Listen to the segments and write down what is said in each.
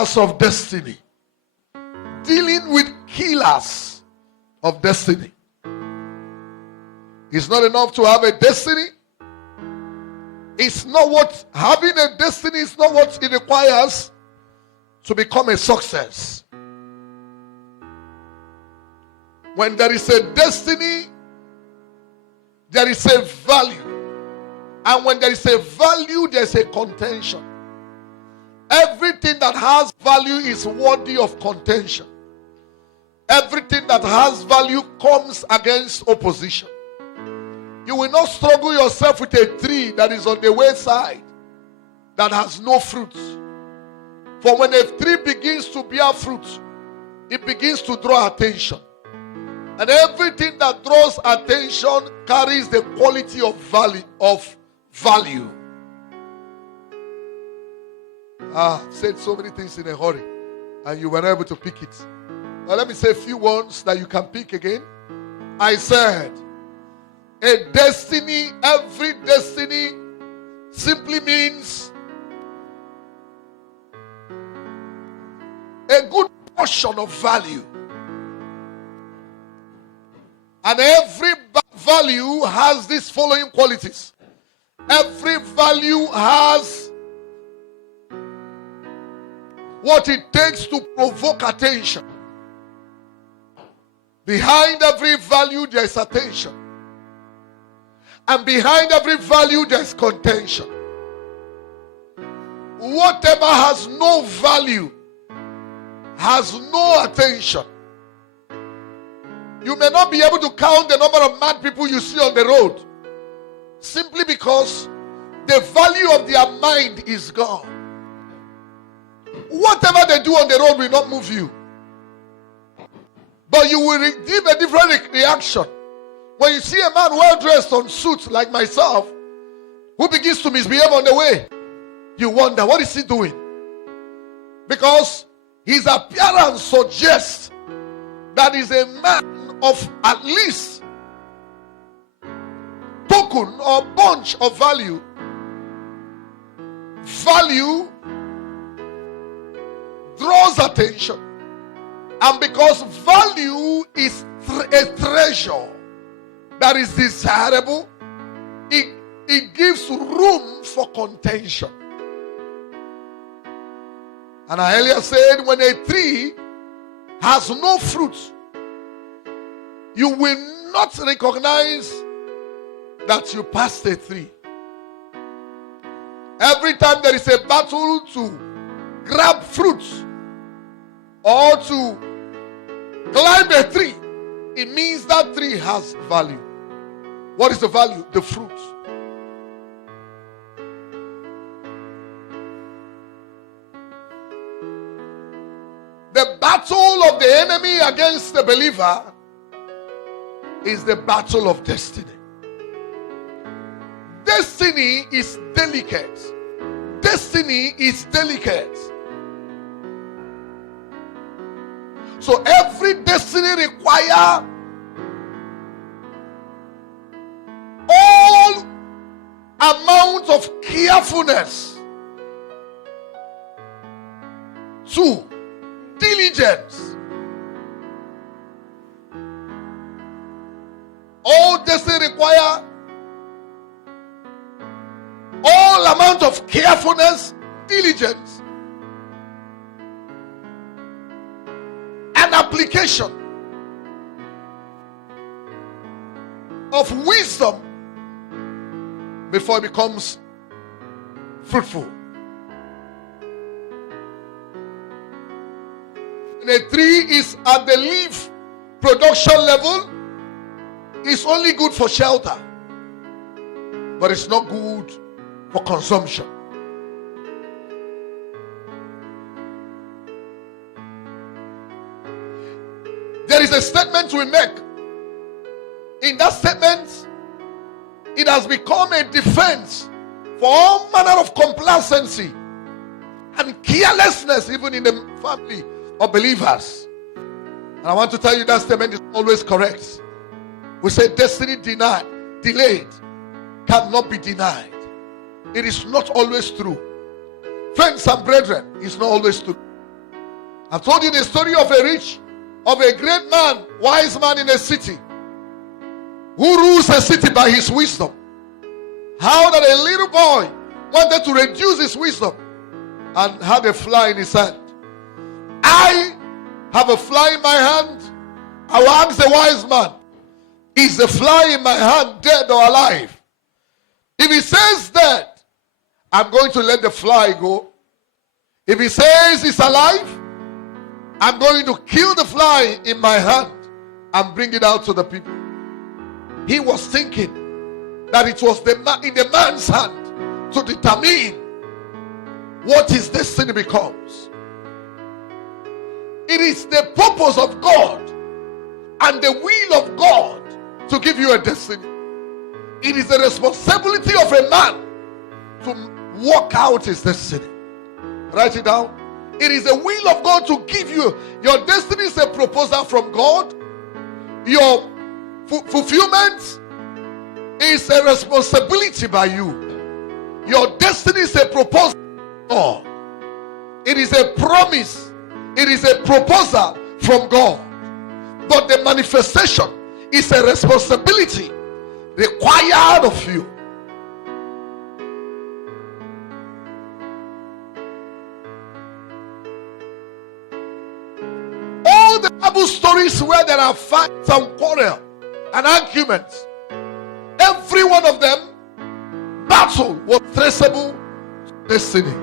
killers of destiny. Dealing with killers of destiny. It's not enough to have a destiny. It's not what having a destiny is not what it requires to become a success. When there is a destiny, there is a value. And when there is a value, there is a contention. Everything that has value is worthy of contention. Everything that has value comes against opposition. You will not struggle yourself with a tree that is on the wayside that has no fruit. For when a tree begins to bear fruit, it begins to draw attention. And everything that draws attention carries the quality of value. I've said so many things in a hurry, and you were able to pick it. Now let me say a few words that you can pick again. I said, a destiny, every destiny simply means a good portion of value. And every value has these following qualities. Every value has what it takes to provoke attention. Behind every value, there is attention. And behind every value, there is contention. Whatever has no value has no attention. You may not be able to count the number of mad people you see on the road simply because the value of their mind is gone. Whatever they do on the road will not move you. But you will give a different reaction when you see a man well dressed on suit like myself who begins to misbehave on the way. You wonder, what is he doing? Because his appearance suggests that he's a man of at least token or bunch of value. Value draws attention. And because value is a treasure that is desirable, it gives room for contention. And I earlier said, when a tree has no fruit, you will not recognize that you passed a tree. Every time there is a battle to grab fruits or to climb a tree, it means that tree has value. What is the value? The fruit. The battle of the enemy against the believer is the battle of destiny. Destiny is delicate. Destiny is delicate. So every destiny requires all amount of carefulness, to diligence. All destiny require all amount of carefulness, diligence, and application of wisdom before it becomes fruitful. When a tree is at the leaf production level, it's only good for shelter, but it's not good for consumption. There is a statement we make. In that statement, it has become a defense for all manner of complacency and carelessness, even in the family of believers. And I want to tell you that statement is always correct. We say destiny delayed cannot be denied. It is not always true. Friends and brethren, it's not always true. I've told you the story of a great man, wise man in a city, who rules a city by his wisdom. How that a little boy wanted to reduce his wisdom and had a fly in his hand. I have a fly in my hand. I will ask the wise man, is the fly in my hand dead or alive? If he says dead, I'm going to let the fly go. If he says it's alive, I'm going to kill the fly in my hand and bring it out to the people. He was thinking that it was in the man's hand to determine what his destiny becomes. It is the purpose of God and the will of God to give you a destiny. It is the responsibility of a man to work out his destiny. Write it down. It is the will of God to give you. Your destiny is a proposal from God. Your fulfillment is a responsibility by you. Your destiny is a proposal from God. It is a promise. It is a proposal from God. But the manifestation is a responsibility required of you. All the Bible stories where there are fights and quarrel and arguments, every one of them, battle was traceable to destiny.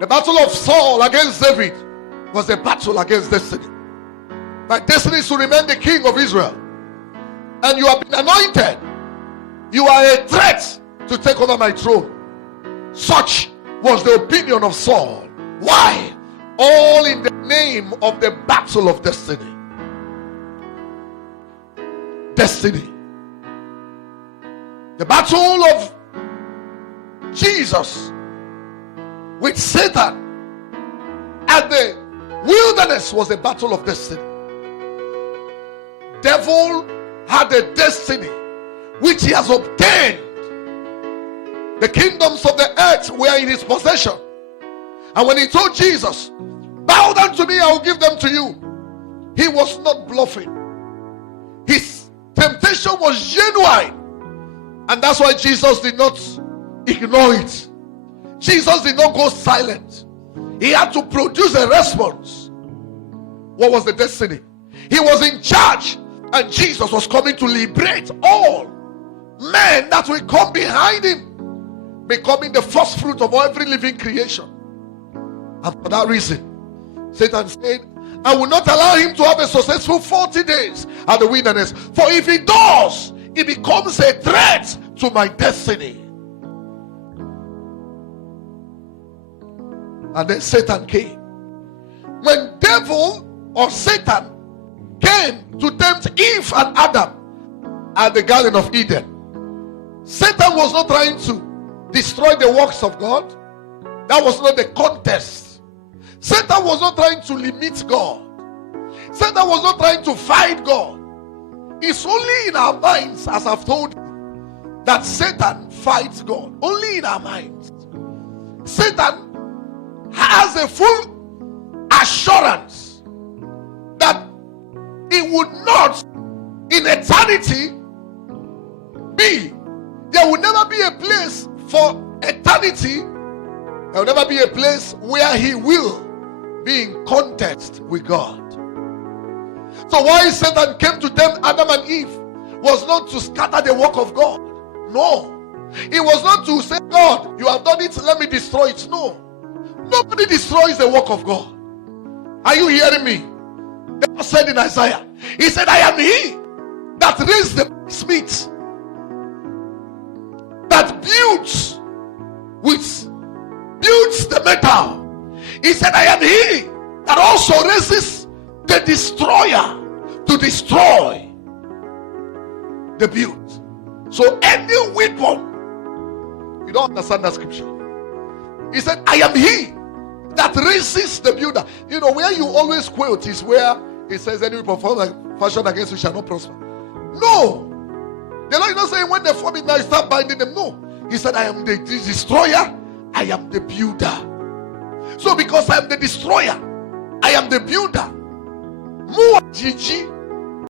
The battle of Saul against David was a battle against destiny. My destiny is to remain the king of Israel. And you have been anointed. You are a threat to take over my throne. Such was the opinion of Saul. Why? All in the name of the battle of destiny. Destiny. The battle of Jesus with Satan at the wilderness was a battle of destiny. Devil had a destiny which he has obtained. The kingdoms of the earth were in his possession. And when he told Jesus, bow down to me, I will give them to you, he was not bluffing. His temptation was genuine. And that's why Jesus did not ignore it. Jesus did not go silent. He had to produce a response. What was the destiny? He was in charge, and Jesus was coming to liberate all men that will come behind him, becoming the first fruit of every living creation. And for that reason, Satan said, I will not allow him to have a successful 40 days at the wilderness. For if he does, it becomes a threat to my destiny. And then Satan came. When devil or Satan came to tempt Eve and Adam at the Garden of Eden, Satan was not trying to destroy the works of God. That was not the contest. Satan was not trying to limit God. Satan was not trying to fight God. It's only in our minds, as I've told you, that Satan fights God. Only in our minds. Satan has a full assurance that it would not in eternity be. There will never be a place for eternity. There will never be a place where he will be in contest with God. So why Satan came to tempt Adam and Eve was not to scatter the work of God. No. It was not to say, God, you have done it, let me destroy it. No. Nobody destroys the work of God. Are you hearing me? God said in Isaiah, he said, I am he that raised the smith, that builds the metal. He said, I am he that also raises the destroyer to destroy the build. So any weapon, you don't understand that scripture. He said, I am he that raises the builder. You know, where you always quote is where it says, any weapon fashion against you shall not prosper. No. The Lord is not saying when they form it now, start binding them. No. He said, I am the destroyer, I am the builder. So because I am the destroyer, I am the builder. Mua Gigi.